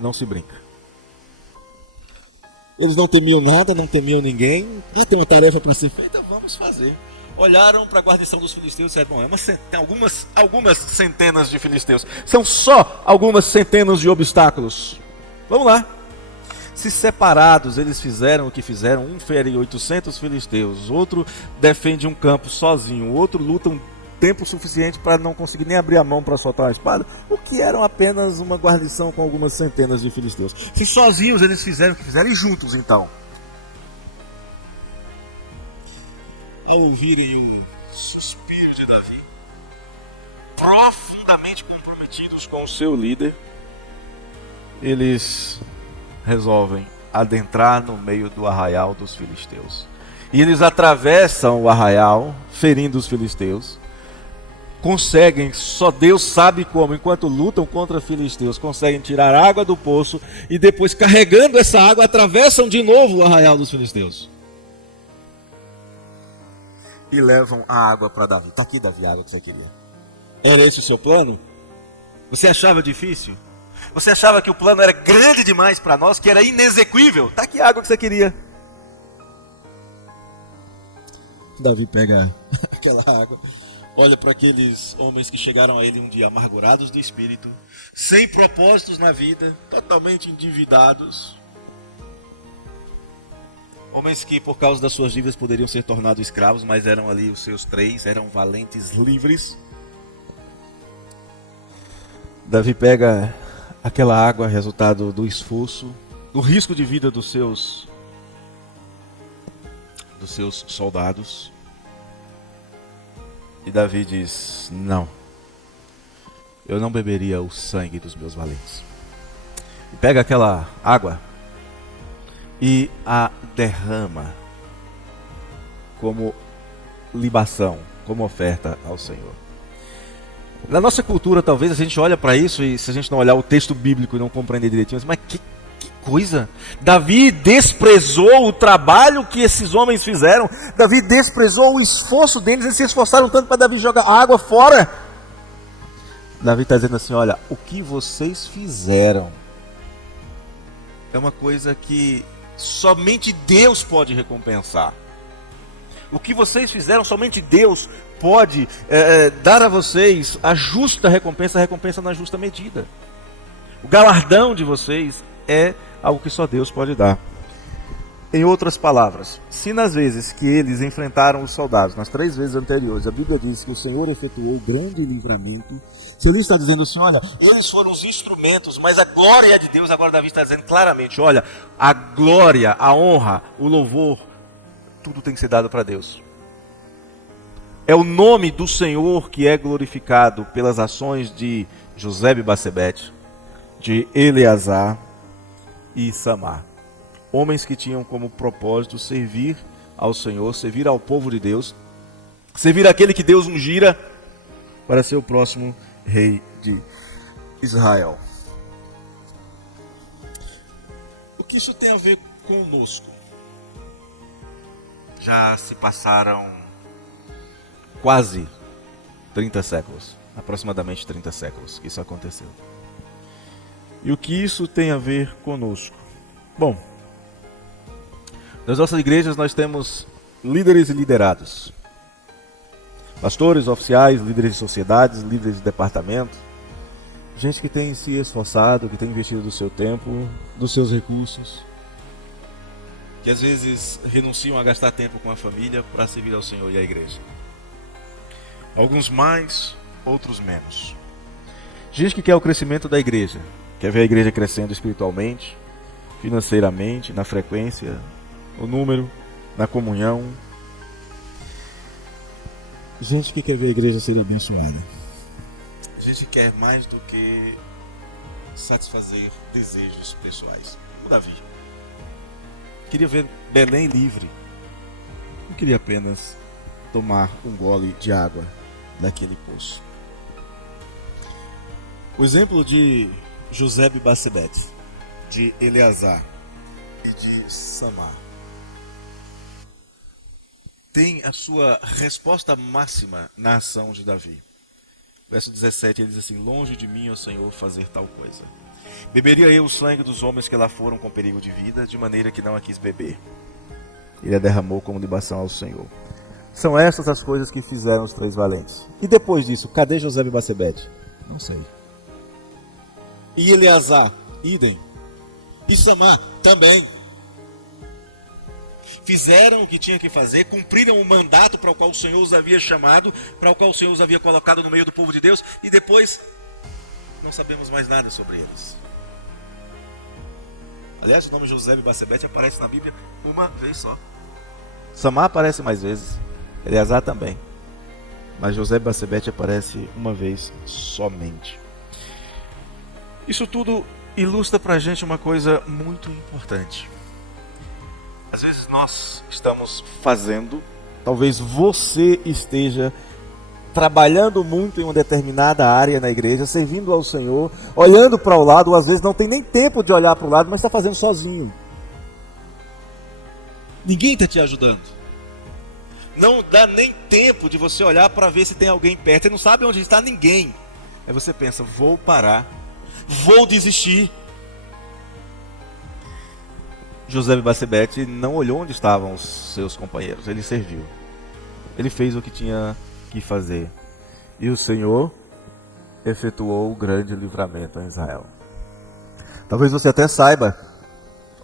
não se brinca. Eles não temiam nada, não temiam ninguém. Tem uma tarefa para ser feita, vamos fazer. Olharam para a guarnição dos filisteus e disseram: bom, tem algumas centenas de filisteus. São só algumas centenas de obstáculos. Vamos lá. Se separados eles fizeram o que fizeram, um fere 800 filisteus, outro defende um campo sozinho, outro luta um tempo suficiente para não conseguir nem abrir a mão para soltar a espada, o que eram apenas uma guarnição com algumas centenas de filisteus. Se sozinhos eles fizeram o que fizeram, e juntos então. Ao ouvirem um suspiro de Davi, profundamente comprometidos com o seu líder, eles resolvem adentrar no meio do arraial dos filisteus. E eles atravessam o arraial, ferindo os filisteus. Conseguem, só Deus sabe como, enquanto lutam contra filisteus, conseguem tirar água do poço e depois, carregando essa água, atravessam de novo o arraial dos filisteus. E levam a água para Davi. Está aqui, Davi, a água que você queria. Era esse o seu plano? Você achava difícil? Você achava que o plano era grande demais para nós, que era inexequível? Está aqui a água que você queria. Davi pega aquela água, olha para aqueles homens que chegaram a ele um dia amargurados de espírito, sem propósitos na vida, totalmente endividados. Homens que por causa das suas dívidas poderiam ser tornados escravos, mas eram ali os seus 3, eram valentes livres. Davi pega aquela água, resultado do esforço, do risco de vida dos seus soldados. E Davi diz: não, eu não beberia o sangue dos meus valentes. E pega aquela água e a derrama como libação, como oferta ao Senhor. Na nossa cultura, talvez a gente olha para isso e se a gente não olhar o texto bíblico e não compreender direitinho, mas que coisa! Davi desprezou o trabalho que esses homens fizeram. Davi desprezou o esforço deles. Eles se esforçaram tanto para Davi jogar a água fora. Davi está dizendo assim: olha, o que vocês fizeram é uma coisa que somente Deus pode recompensar. O que vocês fizeram, somente Deus pode dar a vocês a justa recompensa, a recompensa na justa medida. O galardão de vocês é algo que só Deus pode dar. Em outras palavras, se nas vezes que eles enfrentaram os soldados, nas 3 vezes anteriores, a Bíblia diz que o Senhor efetuou grande livramento, se ele está dizendo assim: olha, eles foram os instrumentos, mas a glória é de Deus, agora Davi está dizendo claramente: olha, a glória, a honra, o louvor, tudo tem que ser dado para Deus. É o nome do Senhor que é glorificado pelas ações de Josebe e Basebete, de Eleazar e Samar. Homens que tinham como propósito servir ao Senhor, servir ao povo de Deus, servir aquele que Deus ungira para ser o próximo rei de Israel. O que isso tem a ver conosco? Já se passaram quase 30 séculos, aproximadamente 30 séculos que isso aconteceu. E o que isso tem a ver conosco? Bom, nas nossas igrejas nós temos líderes e liderados. Pastores, oficiais, líderes de sociedades, líderes de departamento. Gente que tem se esforçado, que tem investido do seu tempo, dos seus recursos. Que às vezes renunciam a gastar tempo com a família para servir ao Senhor e à igreja. Alguns mais, outros menos. Gente que quer o crescimento da igreja. Quer ver a igreja crescendo espiritualmente, financeiramente, na frequência, no número, na comunhão. Gente que quer ver a igreja ser abençoada. Gente que quer mais do que satisfazer desejos pessoais. O Davi queria ver Belém livre. Não queria apenas tomar um gole de água daquele poço. O exemplo de Josebe e Basebete, de Eleazar e de Samar tem a sua resposta máxima na ação de Davi. Verso 17, ele diz assim: longe de mim, ó Senhor, fazer tal coisa. Beberia eu o sangue dos homens que lá foram com perigo de vida, de maneira que não a quis beber. Ele a derramou como libação ao Senhor. São estas as coisas que fizeram os 3 valentes. E depois disso, cadê Josebe e Basebete? Não sei. E Eleazar, idem. E Samar, também. Fizeram o que tinha que fazer, cumpriram o mandato para o qual o Senhor os havia chamado, para o qual o Senhor os havia colocado no meio do povo de Deus, e depois não sabemos mais nada sobre eles. Aliás, o nome Josebe e Basebete aparece na Bíblia uma vez só. Samar aparece mais vezes, Eleazar também, mas Josebe e Basebete aparece uma vez somente. Isso tudo ilustra para a gente uma coisa muito importante. Às vezes nós estamos fazendo, talvez você esteja trabalhando muito em uma determinada área na igreja, servindo ao Senhor, olhando para o lado, ou às vezes não tem nem tempo de olhar para o lado, mas está fazendo sozinho. Ninguém está te ajudando. Não dá nem tempo de você olhar para ver se tem alguém perto. Você não sabe onde está ninguém. Aí você pensa: vou parar, vou desistir. Josebe e Basebete não olhou onde estavam os seus companheiros, ele serviu. Ele fez o que tinha que fazer. E o Senhor efetuou o grande livramento a Israel. Talvez você até saiba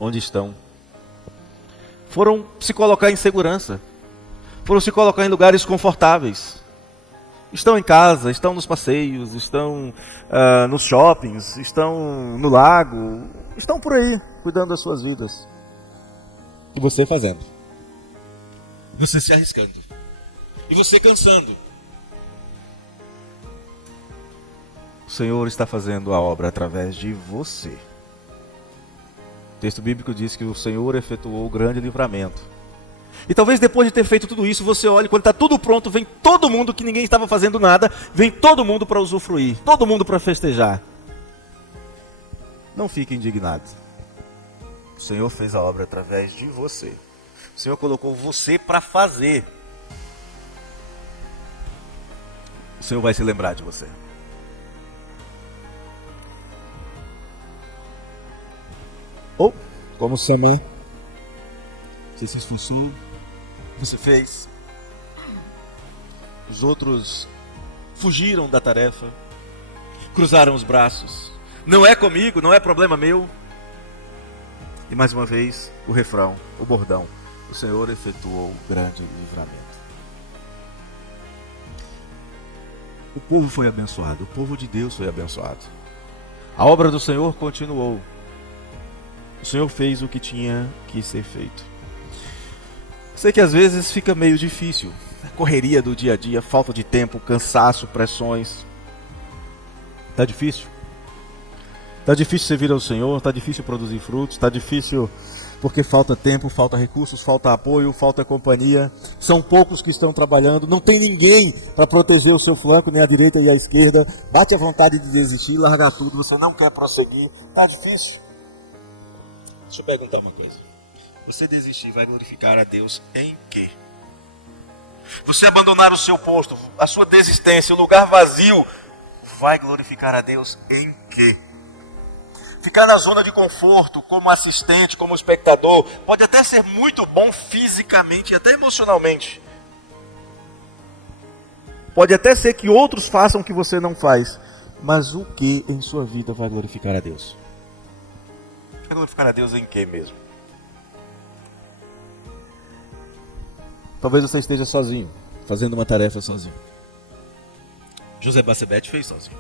onde estão. Foram se colocar em segurança. Foram se colocar em lugares confortáveis. Estão em casa, estão nos passeios, estão nos shoppings, estão no lago, estão por aí, cuidando das suas vidas. E você fazendo. Você se arriscando. E você cansando. O Senhor está fazendo a obra através de você. O texto bíblico diz que o Senhor efetuou o grande livramento. E talvez depois de ter feito tudo isso, você olhe, quando está tudo pronto, vem todo mundo que ninguém estava fazendo nada, vem todo mundo para usufruir, todo mundo para festejar. Não fique indignado. O Senhor fez a obra através de você. O Senhor colocou você para fazer. O Senhor vai se lembrar de você. Ou, como Samã, você se esforçou, você fez. Os outros fugiram da tarefa, cruzaram os braços. Não é comigo, não é problema meu. E mais uma vez, o refrão, o bordão. O Senhor efetuou o grande livramento. O povo foi abençoado, o povo de Deus foi abençoado. A obra do Senhor continuou. O Senhor fez o que tinha que ser feito. Sei que às vezes fica meio difícil. A correria do dia a dia, falta de tempo, cansaço, pressões. Tá difícil? Tá difícil servir ao Senhor, tá difícil produzir frutos, tá difícil porque falta tempo, falta recursos, falta apoio, falta companhia. São poucos que estão trabalhando, não tem ninguém para proteger o seu flanco, nem a direita e a esquerda. Bate a vontade de desistir, largar tudo, você não quer prosseguir. Tá difícil? Deixa eu perguntar uma coisa. Você desistir vai glorificar a Deus em quê? Você abandonar o seu posto, a sua desistência, o lugar vazio, vai glorificar a Deus em quê? Ficar na zona de conforto, como assistente, como espectador, pode até ser muito bom fisicamente e até emocionalmente. Pode até ser que outros façam o que você não faz. Mas o que em sua vida vai glorificar a Deus? Vai glorificar a Deus em quê mesmo? Talvez você esteja sozinho, fazendo uma tarefa sozinho. José Bacebete fez sozinho.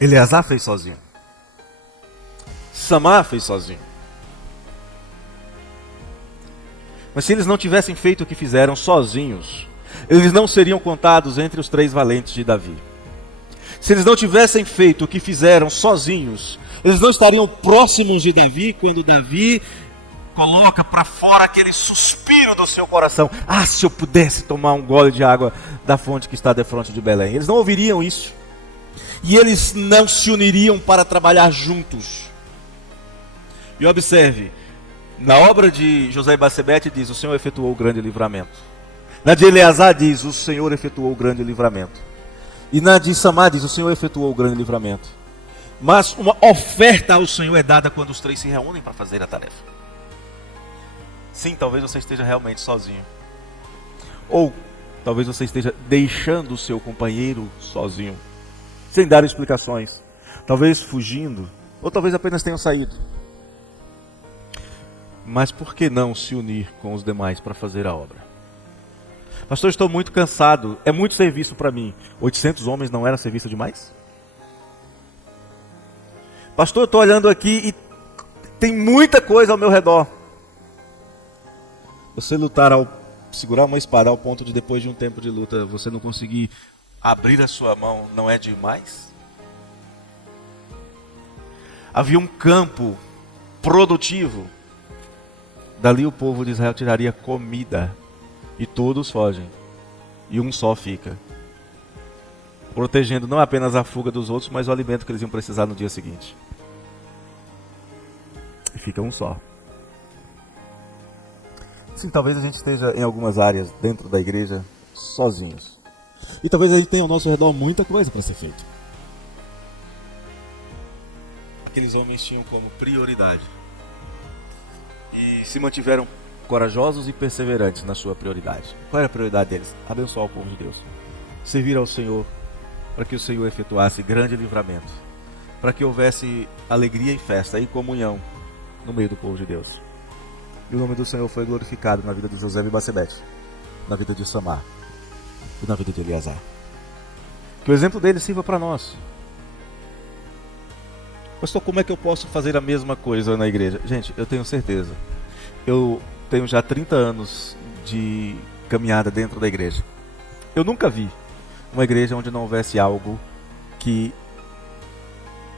Eleazar fez sozinho. Samar fez sozinho. Mas se eles não tivessem feito o que fizeram sozinhos, eles não seriam contados entre os 3 valentes de Davi. Se eles não tivessem feito o que fizeram sozinhos, eles não estariam próximos de Davi quando Davi coloca para fora aquele suspiro do seu coração. Ah, se eu pudesse tomar um gole de água da fonte que está defronte de Belém. Eles não ouviriam isso. E eles não se uniriam para trabalhar juntos. E observe, na obra de José Bacebete diz, o Senhor efetuou o grande livramento. Na de Eleazar diz, o Senhor efetuou o grande livramento. E na de Samar diz, o Senhor efetuou o grande livramento. Mas uma oferta ao Senhor é dada quando os 3 se reúnem para fazer a tarefa. Sim, talvez você esteja realmente sozinho. Ou talvez você esteja deixando o seu companheiro sozinho, sem dar explicações. Talvez fugindo, ou talvez apenas tenham saído. Mas por que não se unir com os demais para fazer a obra? Pastor, estou muito cansado, é muito serviço para mim. 800 homens não era serviço demais? Pastor, eu estou olhando aqui e tem muita coisa ao meu redor. Você lutar segurar uma espada ao ponto de depois de um tempo de luta você não conseguir abrir a sua mão, não é demais? Havia um campo produtivo. Dali o povo de Israel tiraria comida. E todos fogem. E um só fica. Protegendo não apenas a fuga dos outros, mas o alimento que eles iam precisar no dia seguinte. E fica um só. Sim, talvez a gente esteja em algumas áreas dentro da igreja sozinhos. E talvez a gente tenha ao nosso redor muita coisa para ser feita. Aqueles homens tinham como prioridade e se mantiveram corajosos e perseverantes na sua prioridade. Qual era a prioridade deles? Abençoar o povo de Deus, servir ao Senhor, para que o Senhor efetuasse grande livramento, para que houvesse alegria e festa e comunhão no meio do povo de Deus. E o nome do Senhor foi glorificado na vida de José e Basebete, na vida de Samar e na vida de Eleazar. Que o exemplo dele sirva para nós. Pastor, como é que eu posso fazer a mesma coisa na igreja? Gente, eu tenho certeza. Eu tenho já 30 anos de caminhada dentro da igreja. Eu nunca vi uma igreja onde não houvesse algo que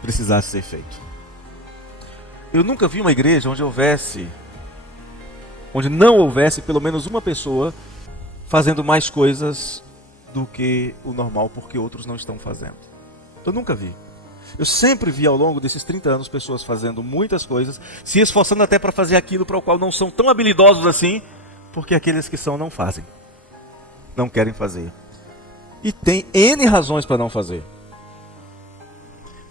precisasse ser feito. Eu nunca vi uma igreja onde não houvesse pelo menos uma pessoa fazendo mais coisas do que o normal porque outros não estão fazendo. Eu nunca vi. Eu sempre vi ao longo desses 30 anos pessoas fazendo muitas coisas, se esforçando até para fazer aquilo para o qual não são tão habilidosos assim, porque aqueles que são não fazem, não querem fazer. E tem N razões para não fazer.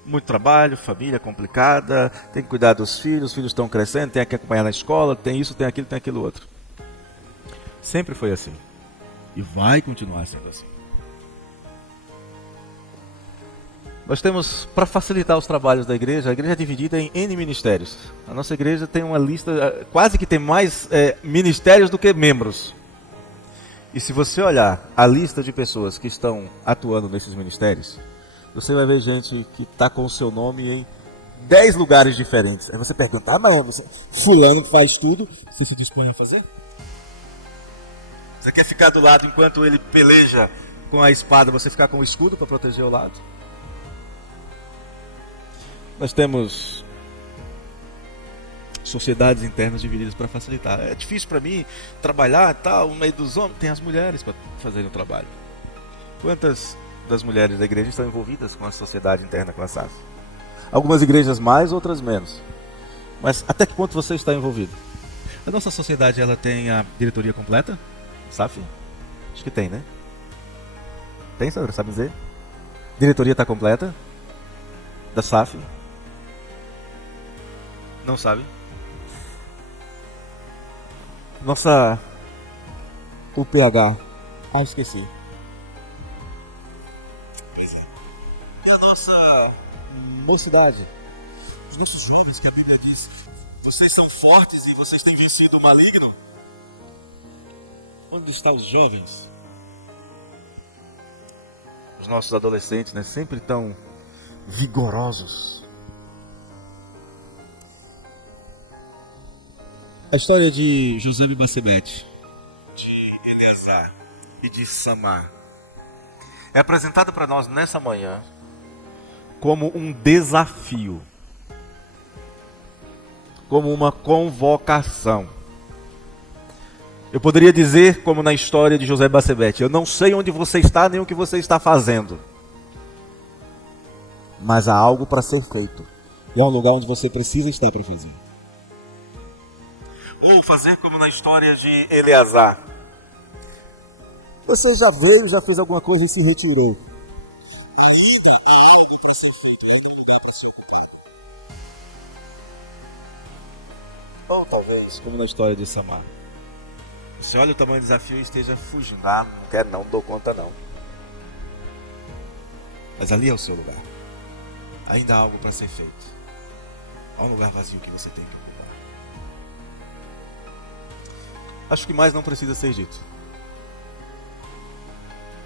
Muito trabalho, família complicada, tem que cuidar dos filhos, os filhos estão crescendo, tem que acompanhar na escola, tem isso, tem aquilo outro. Sempre foi assim. E vai continuar sendo assim. Nós temos, para facilitar os trabalhos da igreja, a igreja é dividida em N ministérios. A nossa igreja tem uma lista, quase que tem mais ministérios do que membros. E se você olhar a lista de pessoas que estão atuando nesses ministérios, você vai ver gente que está com o seu nome em 10 lugares diferentes. Aí você pergunta, mas fulano faz tudo, você se dispõe a fazer? Você quer ficar do lado enquanto ele peleja com a espada, você ficar com o escudo para proteger o lado? Nós temos sociedades internas divididas para facilitar. É difícil para mim trabalhar tal, no meio dos homens. Tem as mulheres para fazerem o trabalho. Quantas das mulheres da igreja estão envolvidas com a sociedade interna, com a SAF? Algumas igrejas mais, outras menos. Mas até que ponto você está envolvido? A nossa sociedade, ela tem a diretoria completa? SAF? Acho que tem, né? Tem, Sandra? Sabe dizer? Diretoria está completa? Da SAF? Não sabe? Nossa UPH. Esqueci. E a nossa mocidade. Os nossos jovens, que a Bíblia diz, vocês são fortes e vocês têm vencido o maligno. Onde estão os jovens? Os nossos adolescentes, né? Sempre tão vigorosos. A história de José e Basebete, de Eleazar e de Samar é apresentada para nós nessa manhã como um desafio, como uma convocação. Eu poderia dizer, como na história de José e Basebete, eu não sei onde você está nem o que você está fazendo, mas há algo para ser feito e há um lugar onde você precisa estar para fazer. Ou fazer como na história de Eleazar. Você já veio, já fez alguma coisa e se retirou. Ainda há algo para ser feito, ainda há um lugar para se ocupar. Ou talvez, como na história de Samar. Você olha o tamanho do desafio e esteja fugindo. Ah, não quero não dou conta não. Mas ali é o seu lugar. Ainda há algo para ser feito. Há um lugar vazio que você tem que ocupar. Acho que mais não precisa ser dito.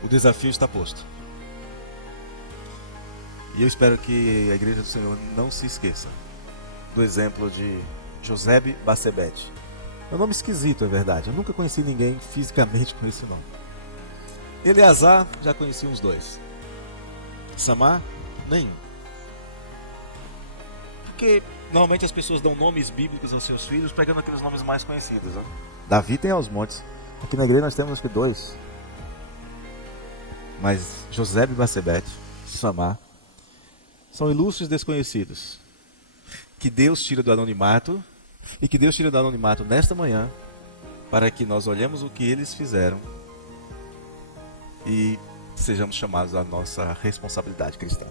O desafio está posto. E eu espero que a Igreja do Senhor não se esqueça do exemplo de José e Basebete. É um nome esquisito, é verdade. Eu nunca conheci ninguém fisicamente com esse nome. Eleazar, já conheci uns 2. Samar, nenhum. Porque normalmente as pessoas dão nomes bíblicos aos seus filhos pegando aqueles nomes mais conhecidos, né? Davi tem aos montes. Aqui na igreja nós temos 2. Mas José e Basebete, Samar, são ilustres desconhecidos. Que Deus tira do anonimato, e que Deus tira do anonimato nesta manhã, para que nós olhemos o que eles fizeram e sejamos chamados à nossa responsabilidade cristã.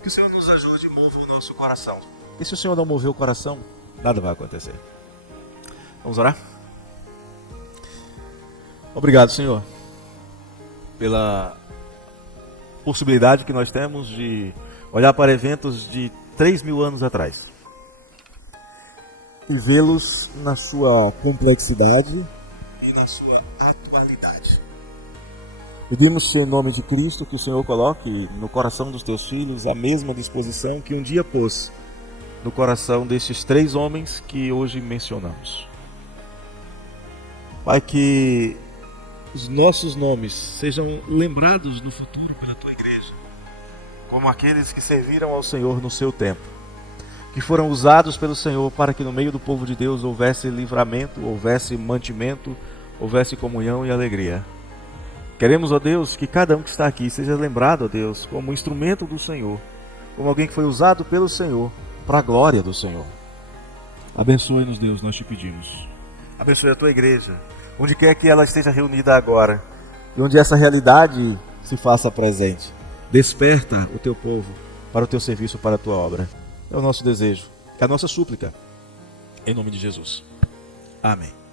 Que o Senhor nos ajude e mova o nosso coração. E se o Senhor não mover o coração, nada vai acontecer. Vamos orar? Obrigado, Senhor, pela possibilidade que nós temos de olhar para eventos de 3.000 anos atrás E vê-los na sua complexidade. E na sua atualidade. Pedimos, em nome de Cristo, que o Senhor coloque no coração dos teus filhos a mesma disposição que um dia pôs no coração destes 3 homens que hoje mencionamos. Pai, que os nossos nomes sejam lembrados no futuro pela Tua Igreja, como aqueles que serviram ao Senhor no seu tempo, que foram usados pelo Senhor para que no meio do povo de Deus houvesse livramento, houvesse mantimento, houvesse comunhão e alegria. Queremos, ó Deus, que cada um que está aqui seja lembrado, ó Deus, como instrumento do Senhor, como alguém que foi usado pelo Senhor para a glória do Senhor. Abençoe-nos, Deus, nós te pedimos. Abençoe a Tua Igreja, onde quer que ela esteja reunida agora, e onde essa realidade se faça presente. Desperta o Teu povo para o Teu serviço, para a Tua obra. É o nosso desejo, é a nossa súplica, em nome de Jesus. Amém.